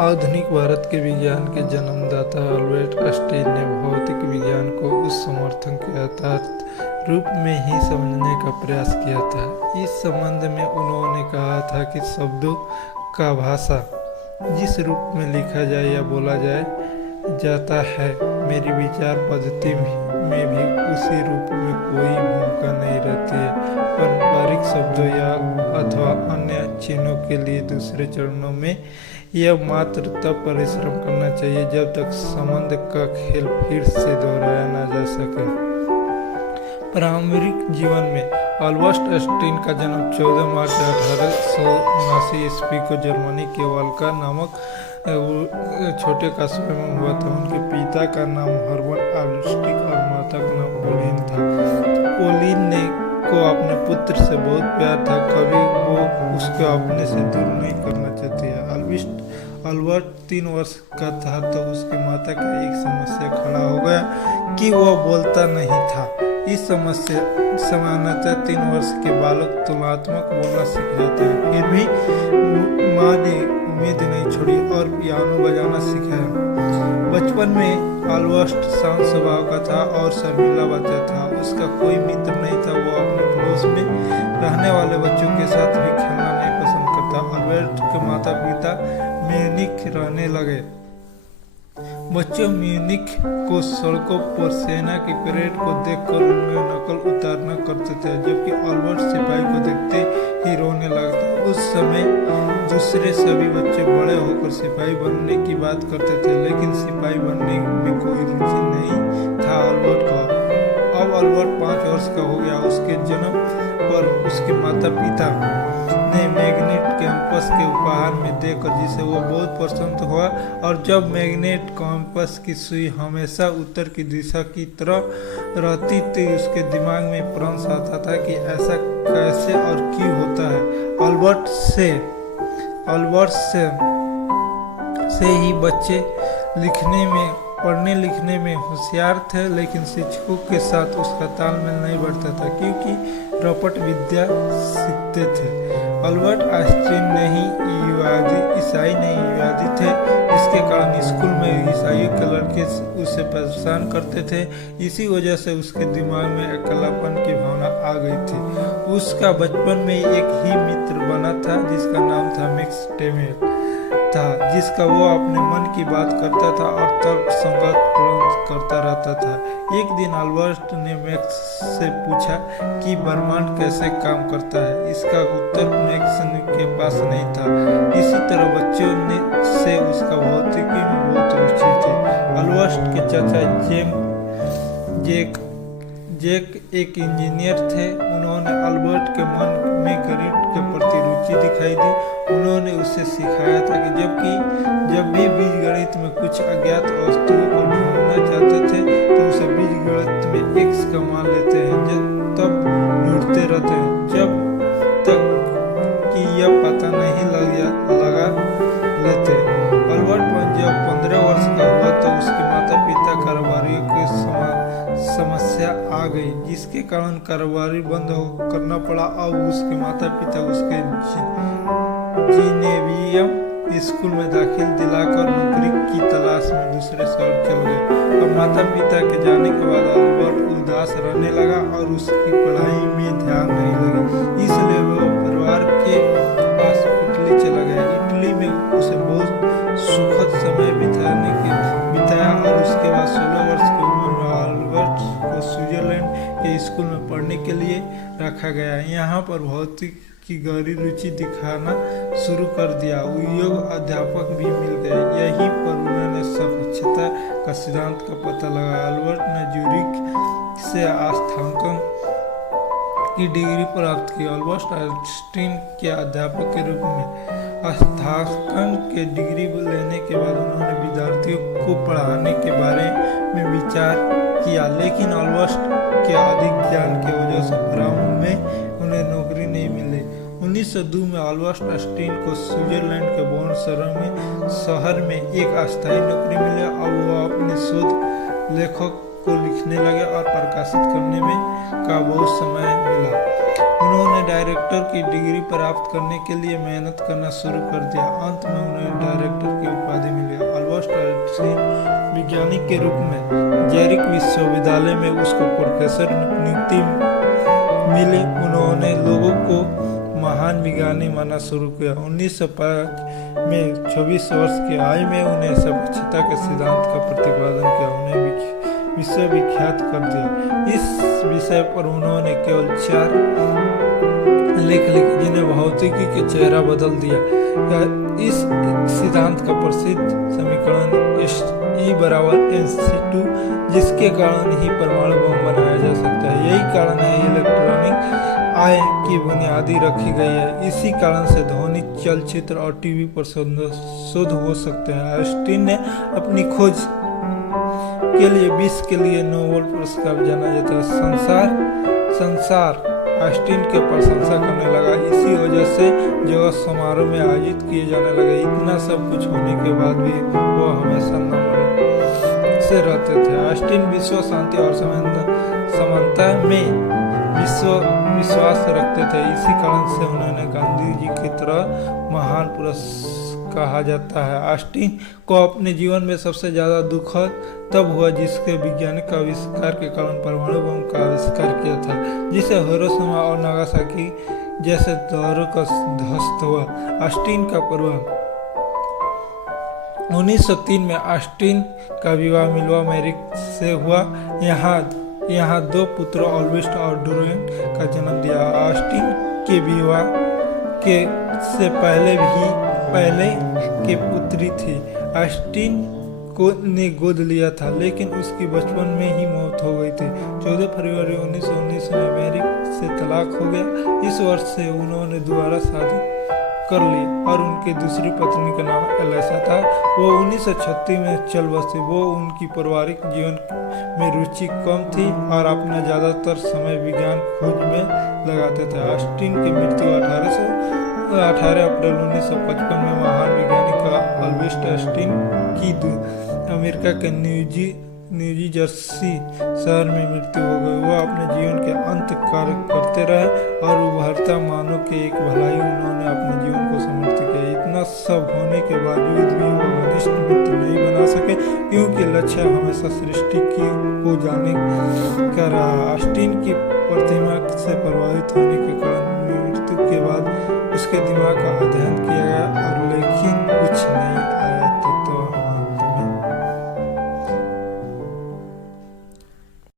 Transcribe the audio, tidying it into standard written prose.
आधुनिक भारत के विज्ञान के जन्मदाता अल्बर्ट आइंस्टीन ने भौतिक विज्ञान को उस समर्थन के यथार्थ रूप में ही समझने का प्रयास किया था। इस संबंध में उन्होंने कहा था कि शब्दों का भाषा जिस रूप में लिखा जाए या बोला जाता है, मेरी विचार पद्धति में भी उसी रूप में कोई भूमिका नहीं रहती है। पारंपरिक शब्दों या अथवा अन्य चिन्हों के लिए दूसरे चरणों में यह मात्र तब परिश्रम करना चाहिए जब तक संबंध का खेल फिर से दोहराया न जा सके। प्रारंभिक जीवन में अल्बर्ट आइंस्टीन का जन्म 14 मार्च 1879 ईस्वी को जर्मनी के वाल्का नामक छोटे कस्बे में हुआ था। उनके पिता का नाम हर्मन आइंस्टीन और माता का नाम पोलिन था। पोलिन को अपने पुत्र से बहुत प्यार था, कभी वो उसको अपने से दूर नहीं करना चाहती है। अल्बर्ट 3 वर्ष का था तो उसकी माता का एक समस्या खड़ा हो गया कि वह बोलता नहीं था। इस समस्या सामान्यतः 3 वर्ष के बालक तुलनात्मक बोलना सीख जाते हैं। फिर भी माँ ने उम्मीद नहीं छोड़ी और पियानो बजाना सिखाया। बचपन में अल्बर्ट शांत स्वभाव का था और शर्मीला बच्चा था। उसका कोई मित्र नहीं था। वो अपने पड़ोस में रहने वाले बच्चों के साथ भी खेलना नहीं पसंद करता। अल्बर्ट के माता पिता म्यूनिख रहने लगे। बच्चों म्यूनिख को सड़कों पर सेना की परेड को देखकर उनमें नकल उतारना करते थे, जबकि अल्बर्ट सिपाही को देखते ही रोने लगता। उस समय दूसरे सभी बच्चे बड़े होकर सिपाही बनने की बात करते थे, लेकिन सिपाही बनने में कोई रुचि नहीं था अल्बर्ट को। अब अल्बर्ट 5 वर्ष का हो गया। उसके जन्म पर उसके माता पिता ने मैग्नेट कैंपस के उपहार में देकर जिसे वो बहुत पसंद हुआ, और जब मैग्नेट कैंपस की सुई हमेशा उत्तर की दिशा की तरफ रहती थी, उसके दिमाग में प्रश्न आता था कि ऐसा कैसे और क्यों होता है। अल्बर्ट से ही बच्चे पढ़ने लिखने में होशियार थे, लेकिन शिक्षकों के साथ उसका तालमेल नहीं बढ़ता था क्योंकि रपट विद्या सीखते थे। अल्बर्ट आइंस्टीन ईसाई नहीं थे, जिसके कारण स्कूल में ईसाइयों के लड़के उसे परेशान करते थे। इसी वजह से उसके दिमाग में अकेलापन की भावना आ गई थी। उसका बचपन में एक ही मित्र बना था जिसका नाम था मैक्स टेमेर था, जिसका वो अपने मन की बात करता था और तर्क संगत प्रश्न करता रहता था। एक दिन अल्बर्ट ने मैक्स से पूछा कि ब्रह्मांड कैसे काम करता है। इसका उत्तर मैक्स के पास नहीं था। इसी तरह बच्चों से उसका भौतिकी में बहुत रुचि थी। अल्बर्ट के चाचा जैक एक इंजीनियर थे। उन्होंने अल्बर्ट के मन में गणित के प्रति रुचि दिखाई दी। उन्होंने उसे सिखाया था कि जब भी बीजगणित में कुछ अज्ञात वस्तुओं को ढूंढना चाहते थे तो उसे बीजगणित में x का मान लेते हैं, तब ढूंढते रहते हैं जब तक कि यह पता नहीं लगा लेते। अल्बर्ट जब 15 वर्ष का हुआ तो उसके माता पिता कारोबारियों की समस्या आ गई, जिसके कारण कारोबारी बंद करना पड़ा। अब उसके माता पिता उसके जिनेवियम स्कूल में दाखिल दिलाकर नौकरी की तलाश में दूसरे शहर चल गए। अब माता पिता के जाने के बाद अल्बर्ट उदास रहने लगा और उसकी पढ़ाई में ध्यान नहीं लगी। इसलिए वो परिवार के पास इटली चला गया। इटली में उसे बहुत सुखद समय बिताया और उसके बाद 16 वर्ष की उम्र में अल्बर्ट को स्विट्जरलैंड के स्कूल में पढ़ने के लिए रखा गया। यहाँ पर भौतिक की गहरी रुचि दिखाना शुरू कर दिया। योग अध्यापक भी मिल गए। यहीं पर उन्होंने सापेक्षता का सिद्धांत का पता लगा। अल्बर्ट ने ज्यूरिख से स्थानांकन की डिग्री प्राप्त की। अल्बर्ट आइंस्टीन के अध्यापक के रूप में स्थानांकन की डिग्री लेने के बाद उन्होंने विद्यार्थियों को पढ़ाने के बारे में विचार किया, लेकिन अल्बर्ट के अधिक ज्ञान की वजह से प्रारंभ में उन्हें नौकरी नहीं मिली। 1902 में अल्बर्ट आइंस्टीन को स्विट्जरलैंड के बोर्न शहर में एक अस्थायी नौकरी मिली। अब वो अपने शोध लेखक को लिखने लगे और प्रकाशित करने में का बहुत समय मिला। उन्होंने डायरेक्टर की डिग्री प्राप्त करने के लिए मेहनत करना शुरू कर दिया। अंत में उन्हें डायरेक्टर की उपाधि वैज्ञानिक के रूप में जेरिक विश्वविद्यालय में उसको प्रोफेसर नियुक्ति मिली। उन्होंने लोगों को महान विज्ञानी मानना शुरू किया। 1905 में 26 वर्ष की आयु में उन्हें सापेक्षता के सिद्धांत का प्रतिपादन किया, उन्हें विश्वविख्यात कर दिया। इस विषय पर उन्होंने केवल 4 लेख लिखे जिन्हें भौतिकी के चेहरा बदल दिया। इस सिद्धांत का प्रसिद्ध समीकरण E=mc2, जिसके कारण ही परमाणु बम बनाया जा सकता है। यही कारण है इलेक्ट्रॉनिक आयन की बुनियादी रखी गई है। इसी कारण से ध्वनि, चलचित्र और टीवी पर शोध हो सकते हैं। आइंस्टीन ने अपनी खोज के लिए 20 के लिए नोबेल पुरस्कार जाना जाता है। संसार आइंस्टीन की प्रशंसा करने लगा। इसी वजह से जो समारोह में आयोजित किए जाने लगे। इतना सब कुछ होने के बाद भी वो हमेशा नम्र से रहते थे। आइंस्टीन विश्व शांति और समानता में विश्वास रखते थे। इसी कारण से उन्होंने गांधी जी की तरह महान पुरुष कहा जाता है। आइंस्टीन को अपने जीवन में सबसे ज्यादा दुख तब हुआ जिसके वैज्ञानिक आविष्कार के कारण परमाणु बम का आविष्कार किया था, जिसे हिरोशिमा और नागासाकी जैसे शहरों का ध्वस्त हुआ। आइंस्टीन का प्रभाव 1903 में आइंस्टीन का विवाह मिल्वा मैरी से हुआ। यहाँ 2 पुत्रों ऑल्बर्ट और डोरिन का जन्म दिया। आइंस्टीन के विवाह से पहले के पुत्री थी। आइंस्टीन ने गोद लिया था, लेकिन उसकी बचपन में ही मौत हो गई थी। 14 फरवरी 1919 में मैरी से तलाक हो गया। इस वर्ष से उन्होंने दोबारा शादी कर ली और उनकी दूसरी पत्नी का नाम एलिसा था। वो 1936 में चल बसी। वो उनकी पारिवारिक जीवन में रुचि कम थी और अपना ज़्यादातर समय विज्ञान खोज में लगाते थे। आइंस्टीन की मृत्यु 18 अप्रैल 1955 में महान वैज्ञानिक अल्बर्ट आइंस्टीन की अमेरिका के न्यू जर्सी शहर में मृत्यु हो गई। वह अपने जीवन के अंत कार्य करते रहे और उभरता मानव के एक भलाई उन्होंने अपने जीवन को समर्पित किया। इतना सब होने के बावजूद भी वो घनिष्ठ मित्र नहीं बना सके, क्योंकि लक्ष्य हमेशा सृष्टि को जाने का रहा। आइंस्टीन की प्रतिमा से प्रभावित होने के कारण मृत्यु के बाद उसके दिमाग का अध्ययन